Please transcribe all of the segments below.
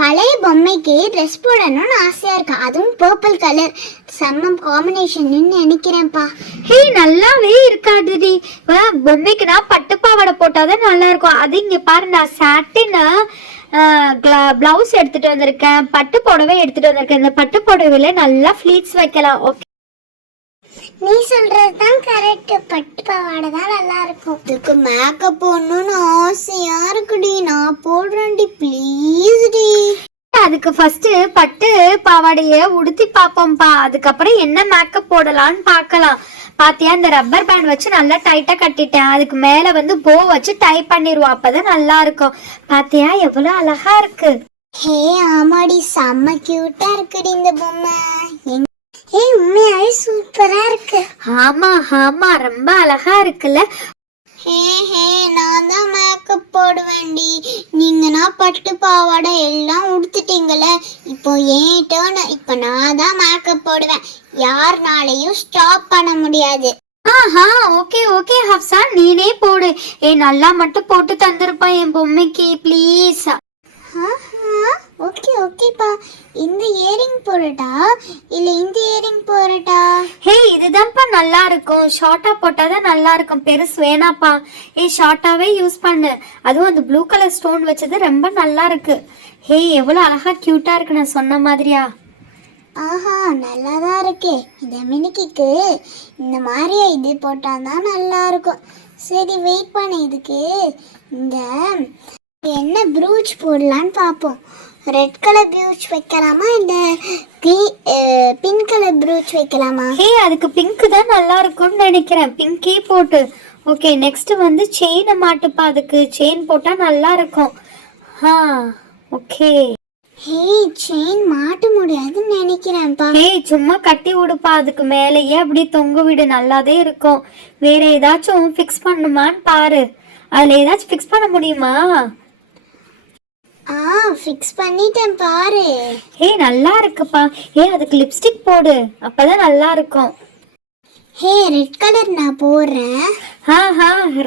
பழைய பொம்மைக்கு ட்ரெஸ் போடணும்னு ஆசையா இருக்கு. அதுவும் பர்பிள் கலர் செம்ம காம்பினேஷன் நினைக்கிறேன்ப்பா. ஹே நல்லாவே இருக்காதுடி. பொம்மைக்கு நான் பட்டு பாவாடை போட்டாதான் நல்லா இருக்கும். அது இங்க பாரு, நான் சாட்டின் பிளவுஸ் எடுத்துட்டு வந்திருக்கேன், பட்டு புடவை எடுத்துட்டு வந்திருக்கேன். இந்த பட்டு புடவையில நல்லா ஃபிளீட்ஸ் வைக்கலாம். ஓகே, நீ சொல்றதுதான் கரெக்ட். பட்டு பாவாடை தான் நல்லா இருக்கும். இதுக்கு மேக்கப் போடணும்னு ஆசையா இருக்குடி. நான் போடுறேன்டி, ப்ளீஸ் டி. அதுக்கு ஃபர்ஸ்ட் பட்டு பாவாடைய உடுத்தி பாப்போம்பா. அதுக்கப்புறம் என்ன மேக்கப் போடலாம்னு பார்க்கலாம். பாத்தியா, இந்த ரப்பர் பேண்ட் வச்சு நல்லா டைட்டா கட்டிட்டேன். அதுக்கு மேல வந்து போ வச்சு டை பண்ணிடுவோம். அப்பதான் நல்லா இருக்கும். பாத்தியா எவ்வளவு அழகா இருக்கு. ஹே ஆமாடி, செம்ம கியூட்டா இருக்குடி இந்த பொம்மை. ஏய் உண்மையாவே சூப்பரா இருக்கு. ஆமா ஆமா, ரொம்ப அழகா இருக்குல்ல. ஹே ஹே, நான் தான் மேக்கப் போடுவேன்டி. நீங்கன்னா பட்டு பாவாடை எல்லாம் உடுத்துட்டீங்கல்ல, இப்போ ஏன் டர்ன். இப்போ நான் தான் மேக்கப் போடுவேன். யாருனாலையும் ஸ்டாப் பண்ண முடியாது. ஆஹா, ஓகே ஓகே ஹப்சா, நீனே போடு. நல்லா மட்டும் போட்டு தந்திருப்பா என் பொம்மைக்கு, ப்ளீஸ். ஓகே ஓகேப்பா. இந்த இயரிங் போடட்டா இல்ல இந்த இயரிங் போடட்டா? ஹே இதுதான்ப்பா நல்லா இருக்கும். ஷார்ட்டா போட்டாதான் நல்லா இருக்கும், பெருசு வேணாப்பா. ஷார்ட்டாவே யூஸ் பண்ணு. அதுவும் அந்த ப்ளூ கலர் ஸ்டோன் வச்சது ரொம்ப நல்லா இருக்கு. ஹே எவ்வளவு அழகா கியூட்டா இருக்கு நான் சொன்ன மாதிரியா? ஆஹா, நல்லாதான் இருக்கே. இந்த மினிக்கிக்கு இந்த மாதிரியா இது போட்டாதான் நல்லா இருக்கும். சரி வெயிட் பண்ண, இதுக்கு இந்த என்ன ப்ரூச் போடலான்னு பார்ப்போம். ரெட் கலர் ப்ரூச் வைக்கலாமா இந்த பிங்க் கலர் ப்ரூச் வைக்கலாமா? அதுக்கு பிங்க் தான் நல்லா இருக்கும்னு நினைக்கிறேன். பிங்கே போட்டு. ஓகே, நெக்ஸ்ட் வந்து செயினை மாட்டுப்பா. அதுக்கு செயின் போட்டா நல்லா இருக்கும். ஓகே. செயின் மாட்ட முடியாதுன்னு நினைக்கிறேன்ப்பா. சும்மா கட்டி விடுப்பா. அதுக்கு மேலேயே அப்படி தொங்க விடு, நல்லாதே இருக்கும். வேற ஏதாச்சும் ஃபிக்ஸ் பண்ணுமான்னு பாரு. அதுல ஏதாச்சும் ஃபிக்ஸ் பண்ண முடியுமா? ஃபிக்ஸ் பண்ணிட்டேன் பாரு. நல்லா இருக்குப்பா. அதுக்கு லிப்ஸ்டிக் போடு, அப்பதான் நல்லா இருக்கும். ரெட் கலர் நான் போடுறேன்.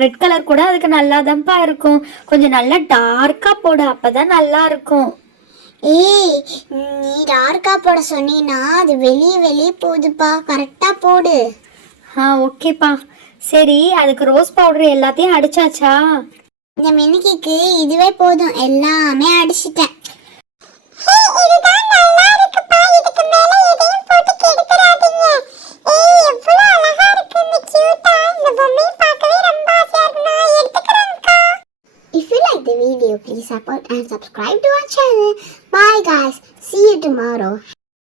ரெட் கலர் கூட அதுக்கு நல்லாதான்ப்பா இருக்கும். கொஞ்சம் நல்லா டார்க்கா போடு, அப்பதான் நல்லா இருக்கும். நீ டார்க்கா போட சொன்னீனா அது வெளியே போகுதுப்பா. கரெக்டா போடு. ஓகேப்பா. சரி, அதுக்கு ரோஸ் பவுடர் எல்லாத்தையும் அடிச்சாச்சா? இந்த மினிக்கிக்கு இதுவே போதும், எல்லாமே அடிச்சிட்டேன். If you like the video, please support and subscribe to our channel. Bye guys, see you tomorrow.